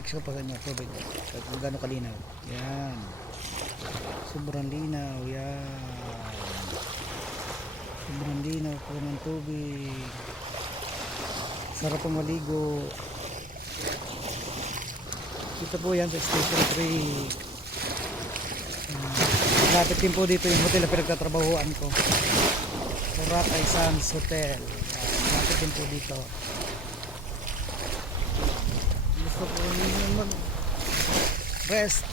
flex ko pag ano, tubig kung gano'ng kalinaw. Yan, sobrang linaw. Yan, sobrang linaw po ng tubig, sarap pong maligo. Ito po yan sa Station 3. Lapit din po dito yung hotel na pinagtatrabahuan ko, Boracay Sands Hotel. Lapit din po dito. Gusto po ninyo mag rest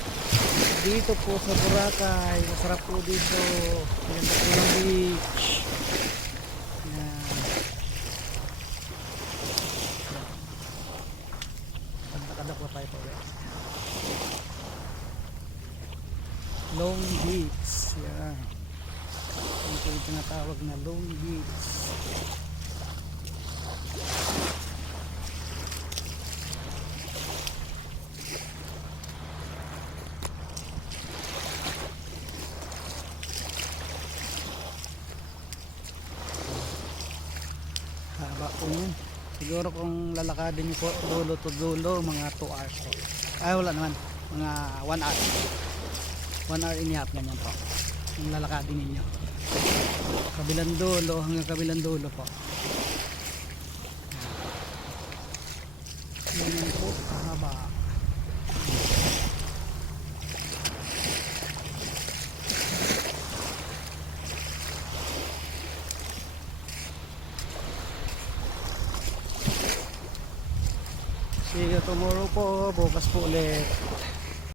dito po sa Boracay, masarap po dito, maganda po ng beach. Yan, kadakada po tayo po guys. Long Beach. Yan, ito yung tinatawag na Long Beach. Haba po yun. Siguro kung lalakadin nyo po dulo to dulo, mga 2 hours po. Ay wala naman, mga 1 hour, 1 hour and a half ganyan po yung lalakadin ninyo, kabilang dulo hanggang kabilang dulo po. Yan po kahaba. See you tomorrow po, bukas po ulit.